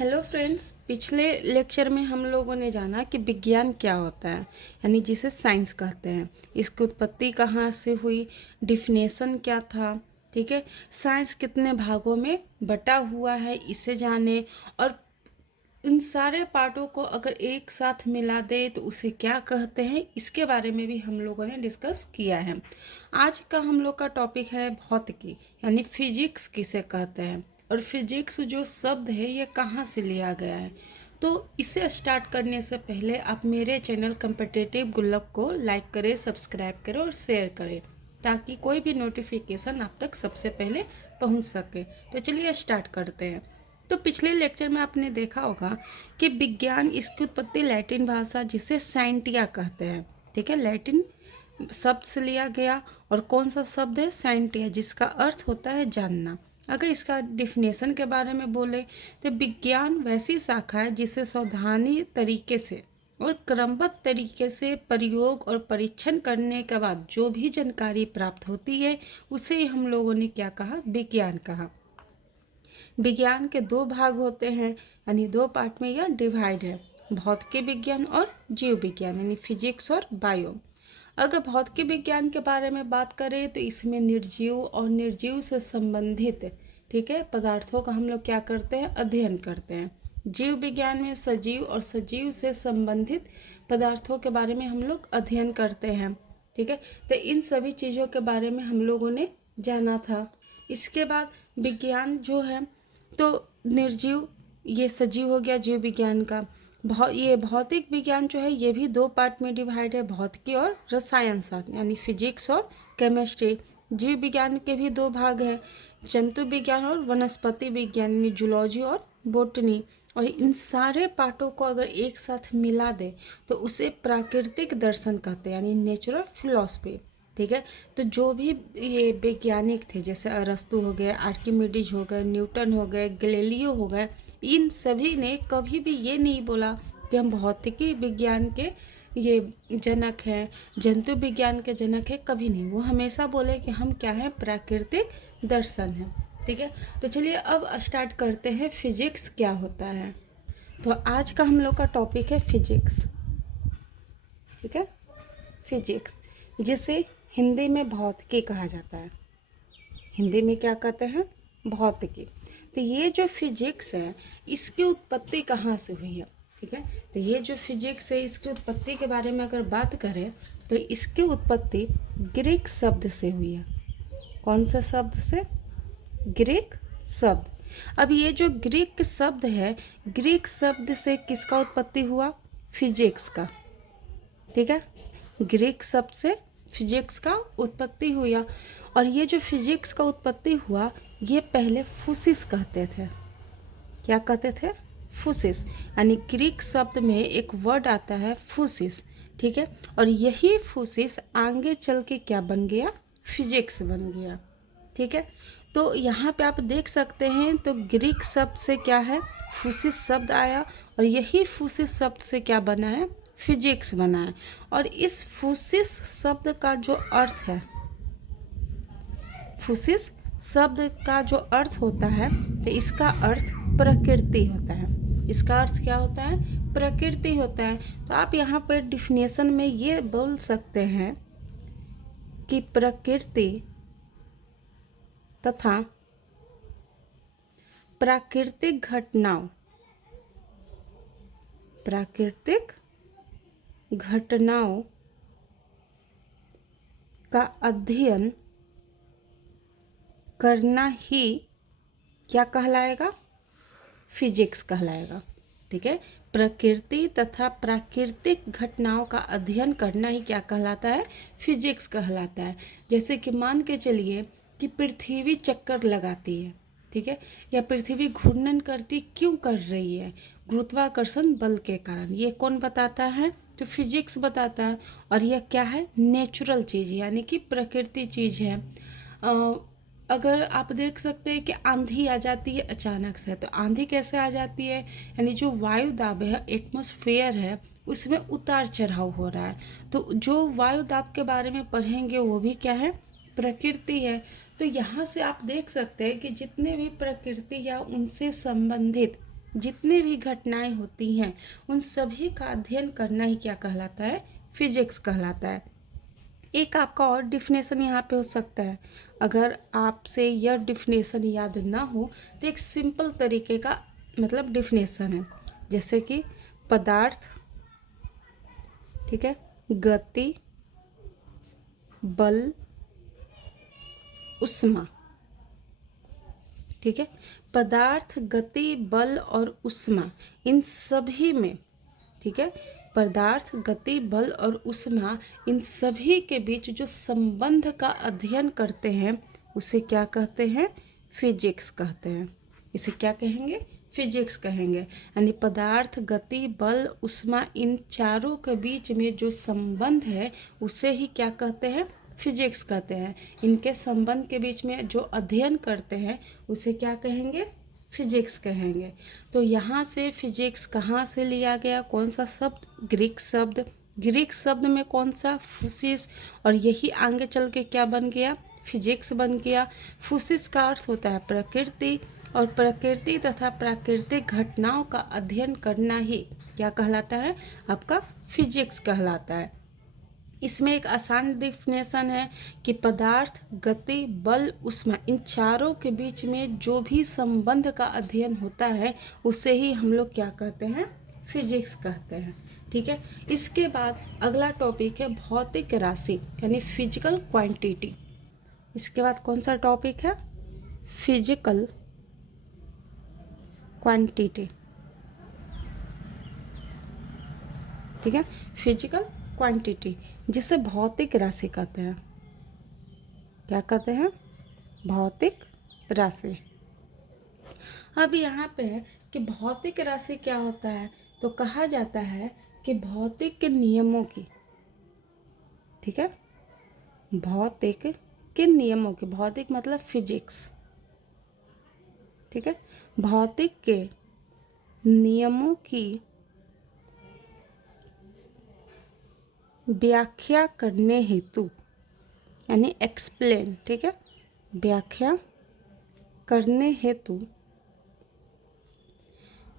Hello friends, पिछले lecture में हम लोगों ने जाना कि विज्ञान क्या होता है, यानी जिसे साइंस कहते हैं। इसकी उत्पत्ति कहाँ से हुई, डिफिनेशन क्या था, ठीक है। साइंस कितने भागों में बटा हुआ है इसे जाने, और इन सारे पार्टों को अगर एक साथ मिला दे तो उसे क्या कहते हैं, इसके बारे में भी हम लोगों ने डिस्कस किया है। आज का हम लोग का टॉपिक है भौतिकी, यानी फिजिक्स किसे कहते हैं, और फिजिक्स जो शब्द है ये कहाँ से लिया गया है। तो इसे स्टार्ट करने से पहले आप मेरे चैनल कॉम्पिटिटिव गुल्लक को लाइक करें, सब्सक्राइब करें और शेयर करें, ताकि कोई भी नोटिफिकेशन आप तक सबसे पहले पहुंच सके। तो चलिए स्टार्ट करते हैं। तो पिछले लेक्चर में आपने देखा होगा कि विज्ञान, इसकी उत्पत्ति लैटिन भाषा जिसे साइंटिया कहते हैं, ठीक है, लैटिन शब्द से लिया गया। और कौन सा शब्द है? साइंटिया, जिसका अर्थ होता है जानना। अगर इसका डिफिनेशन के बारे में बोले तो विज्ञान वैसी शाखा है जिसे सावधानी तरीके से और क्रमबद्ध तरीके से प्रयोग और परीक्षण करने के बाद जो भी जानकारी प्राप्त होती है उसे हम लोगों ने क्या कहा? विज्ञान कहा। विज्ञान के दो भाग होते हैं, यानी दो पार्ट में यह डिवाइड है, भौतिकी विज्ञान और जीव विज्ञान, यानी फिजिक्स और बायो। अगर भौतिकी विज्ञान के बारे में बात करें तो इसमें निर्जीव और निर्जीव से संबंधित, ठीक है, पदार्थों का हम लोग क्या करते हैं? अध्ययन करते हैं। जीव विज्ञान में सजीव और सजीव से संबंधित पदार्थों के बारे में हम लोग अध्ययन करते हैं, ठीक है। तो इन सभी चीज़ों के बारे में हम लोगों ने जाना था। इसके बाद विज्ञान जो है तो निर्जीव, ये सजीव हो गया जीव विज्ञान का। ये भौतिक विज्ञान जो है ये भी दो पार्ट में डिवाइड है, भौतिकी और रसायन शास्त्र, यानी फिजिक्स और केमिस्ट्री। जीव विज्ञान के भी दो भाग हैं, जंतु विज्ञान और वनस्पति विज्ञान, यानी जूलॉजी और बोटनी। और इन सारे पार्टों को अगर एक साथ मिला दे तो उसे प्राकृतिक दर्शन कहते हैं, यानी नेचुरल फिलॉसफी, ठीक है। तो जो भी ये वैज्ञानिक थे, जैसे अरस्तु हो गए, आर्किमिडीज हो गए, न्यूटन हो गए, गैलीलियो हो गए, इन सभी ने कभी भी ये नहीं बोला कि हम भौतिकी विज्ञान के ये जनक हैं, जंतु विज्ञान के जनक हैं, कभी नहीं। वो हमेशा बोले कि हम क्या हैं? प्राकृतिक दर्शन हैं, ठीक है। तो चलिए अब स्टार्ट करते हैं, फिजिक्स क्या होता है। तो आज का हम लोग का टॉपिक है फिजिक्स, ठीक है। फिजिक्स, जिसे हिंदी में भौतिकी कहा जाता है। हिंदी में क्या कहते हैं? भौतिकी। तो ये जो फिजिक्स है इसकी उत्पत्ति कहाँ से हुई है, ठीक है। तो ये जो फिजिक्स है इसकी उत्पत्ति के बारे में अगर बात करें तो इसकी उत्पत्ति ग्रीक शब्द से हुई है। कौन से शब्द से? ग्रीक शब्द। अब ये जो ग्रीक शब्द है, ग्रीक शब्द से किसका उत्पत्ति हुआ? फिजिक्स का, ठीक है। ग्रीक शब्द से फिजिक्स का उत्पत्ति हुआ। और ये जो फिजिक्स का उत्पत्ति हुआ ये पहले फुसिस कहते थे। क्या कहते थे? फुसिस, यानी ग्रीक शब्द में एक वर्ड आता है फुसिस, ठीक है। और यही फुसिस आगे चल के क्या बन गया? फिजिक्स बन गया, ठीक है। तो यहाँ पे आप देख सकते हैं, तो ग्रीक शब्द से क्या है? फुसिस शब्द आया, और यही फुसिस शब्द से क्या बना है? फिजिक्स बना है। और इस फुसिस शब्द का जो अर्थ है, फुसिस शब्द का जो अर्थ होता है, तो इसका अर्थ प्रकृति होता है। इसका अर्थ क्या होता है? प्रकृति होता है। तो आप यहाँ पर डिफिनेशन में ये बोल सकते हैं कि प्रकृति तथा प्राकृतिक घटनाओं का अध्ययन करना ही क्या कहलाएगा? फिजिक्स कहलाएगा, ठीक है। प्रकृति तथा प्राकृतिक घटनाओं का अध्ययन करना ही क्या कहलाता है? फिजिक्स कहलाता है। जैसे कि मान के चलिए कि पृथ्वी चक्कर लगाती है, ठीक है, या पृथ्वी घूर्णन करती क्यों कर रही है? गुरुत्वाकर्षण बल के कारण। ये कौन बताता है? तो फिजिक्स बताता है। और यह क्या है? नेचुरल चीज़ है, यानी कि प्रकृति चीज़ है। अगर आप देख सकते हैं कि आंधी आ जाती है अचानक से, तो आंधी कैसे आ जाती है? यानी जो वायु दाब है, एटमॉस्फेयर है, उसमें उतार चढ़ाव हो रहा है। तो जो वायु दाब के बारे में पढ़ेंगे वो भी क्या है? प्रकृति है। तो यहाँ से आप देख सकते हैं कि जितने भी प्रकृति या उनसे संबंधित जितनी भी घटनाएं होती हैं उन सभी का अध्ययन करना ही क्या कहलाता है, फिजिक्स कहलाता है। एक आपका और डिफिनेशन यहाँ पे हो सकता है, अगर आपसे यह डिफिनेशन याद ना हो तो एक सिंपल तरीके का मतलब डिफिनेशन है, जैसे कि पदार्थ, ठीक है, गति, बल, ऊष्मा, ठीक है, पदार्थ, गति, बल और ऊष्मा, इन सभी में, ठीक है, पदार्थ, गति, बल और ऊष्मा, इन सभी के बीच जो संबंध का अध्ययन करते हैं उसे क्या कहते हैं, फिजिक्स कहते हैं। इसे क्या कहेंगे, फिजिक्स कहेंगे। यानी पदार्थ, गति, बल, ऊष्मा, इन चारों के बीच में जो संबंध है उसे ही क्या कहते हैं, फिजिक्स कहते हैं। इनके संबंध के बीच में जो अध्ययन करते हैं उसे क्या कहेंगे, फिजिक्स कहेंगे। तो यहाँ से फिजिक्स कहाँ से लिया गया, कौन सा शब्द, ग्रीक शब्द। ग्रीक शब्द में कौन सा, फुसिस, और यही आगे चल के क्या बन गया, फिजिक्स बन गया। फुसिस का अर्थ होता है प्रकृति, और प्रकृति तथा प्राकृतिक घटनाओं का अध्ययन करना ही क्या कहलाता है, आपका फिजिक्स कहलाता है। इसमें एक आसान डिफिनेशन है कि पदार्थ, गति, बल, ऊष्मा, इन चारों के बीच में जो भी संबंध का अध्ययन होता है उसे ही हम लोग क्या कहते हैं, फिजिक्स कहते हैं। ठीक है, इसके बाद अगला टॉपिक है भौतिक राशि यानी फिजिकल क्वांटिटी। इसके बाद कौन सा टॉपिक है, फिजिकल क्वांटिटी। ठीक है, फिजिकल क्वांटिटी जिसे भौतिक राशि कहते हैं। क्या कहते हैं, भौतिक राशि। अब यहाँ पे है कि भौतिक राशि क्या होता है, तो कहा जाता है कि भौतिक के नियमों की, ठीक है, भौतिक के नियमों की, भौतिक मतलब फिजिक्स, ठीक है, भौतिक के नियमों की व्याख्या करने हेतु यानी एक्सप्लेन, ठीक है, व्याख्या करने हेतु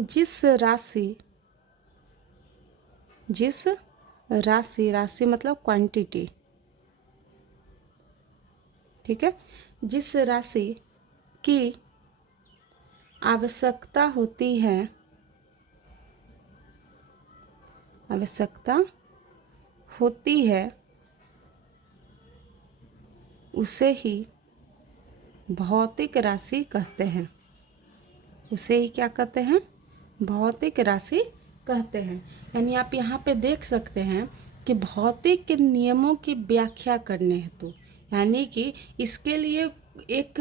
जिस राशि मतलब क्वांटिटी, ठीक है, जिस राशि की आवश्यकता होती है, उसे ही भौतिक राशि कहते हैं। उसे ही क्या कहते हैं, भौतिक राशि कहते हैं। यानी आप यहाँ पे देख सकते हैं कि भौतिक के नियमों की व्याख्या करने हेतु, यानी कि इसके लिए एक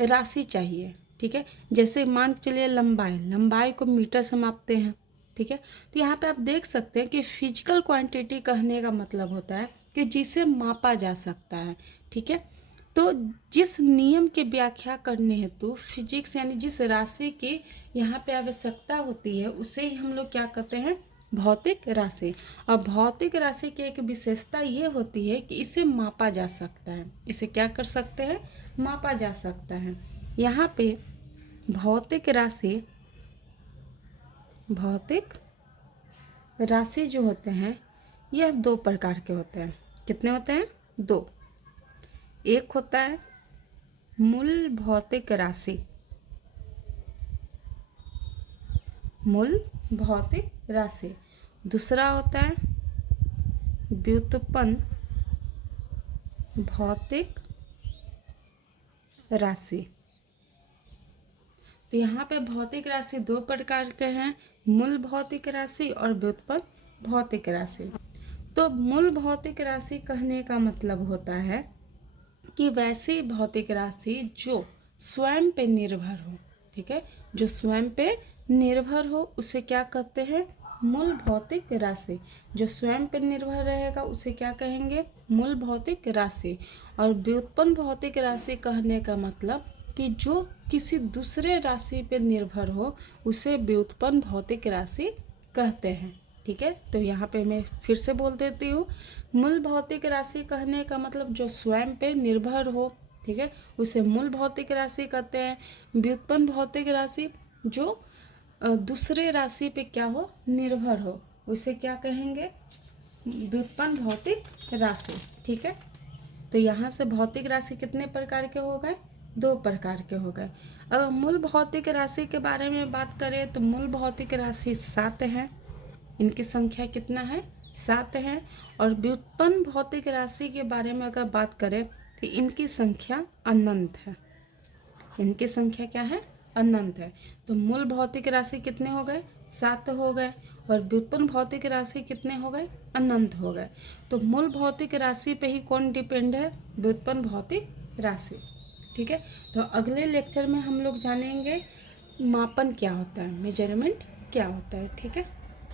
राशि चाहिए, ठीक है। जैसे मान के चलिए लंबाई को मीटर से मापते हैं, ठीक है। तो यहाँ पे आप देख सकते हैं कि फिजिकल क्वांटिटी कहने का मतलब होता है कि जिसे मापा जा सकता है, ठीक है। तो जिस नियम की व्याख्या करने हेतु फिजिक्स यानी जिस राशि की यहाँ पे आवश्यकता होती है उसे ही हम लोग क्या कहते हैं, भौतिक राशि। और भौतिक राशि की एक विशेषता ये होती है कि इसे मापा जा सकता है। इसे क्या कर सकते हैं, मापा जा सकता है। यहाँ पे भौतिक राशि जो होते हैं यह दो प्रकार के होते हैं। कितने होते हैं, दो। एक होता है मूल भौतिक राशि, दूसरा होता है व्युत्पन्न भौतिक राशि। तो यहाँ पे भौतिक राशि दो प्रकार के हैं, मूल भौतिक राशि और व्युत्पन्न भौतिक राशि। तो मूल भौतिक राशि कहने का मतलब होता है कि वैसी भौतिक राशि जो स्वयं पे निर्भर हो, ठीक है, जो स्वयं पे निर्भर हो उसे क्या कहते हैं, मूल भौतिक राशि। जो स्वयं पे निर्भर रहेगा उसे क्या कहेंगे, मूल भौतिक राशि। और व्युत्पन्न भौतिक राशि कहने का मतलब कि जो किसी दूसरे राशि पे निर्भर हो उसे व्युत्पन्न भौतिक राशि कहते हैं, ठीक है। तो यहाँ पे मैं फिर से बोल देती हूँ, मूल भौतिक राशि कहने का मतलब जो स्वयं पे निर्भर हो, ठीक है, उसे मूल भौतिक राशि कहते हैं। व्युत्पन्न भौतिक राशि जो दूसरे राशि पे क्या हो, निर्भर हो, उसे क्या कहेंगे, व्युत्पन्न भौतिक राशि। ठीक है, तो यहाँ से भौतिक राशि कितने प्रकार के हो गए, 2 प्रकार के हो गए। अब मूल भौतिक राशि के बारे में बात करें तो मूल भौतिक राशि 7 है, इनकी संख्या कितना है, 7 है। और व्युत्पन्न भौतिक राशि के बारे में अगर बात करें तो इनकी संख्या अनंत है, इनकी संख्या क्या है, अनंत है। तो मूल भौतिक राशि कितने हो गए, 7 हो गए, और व्युत्पन्न भौतिक राशि कितने हो गए, अनंत हो गए। तो मूल भौतिक राशि पे ही कौन डिपेंड है, व्युत्पन्न भौतिक राशि। ठीक है, तो अगले लेक्चर में हम लोग जानेंगे मापन क्या होता है, मेजरमेंट क्या होता है। ठीक है।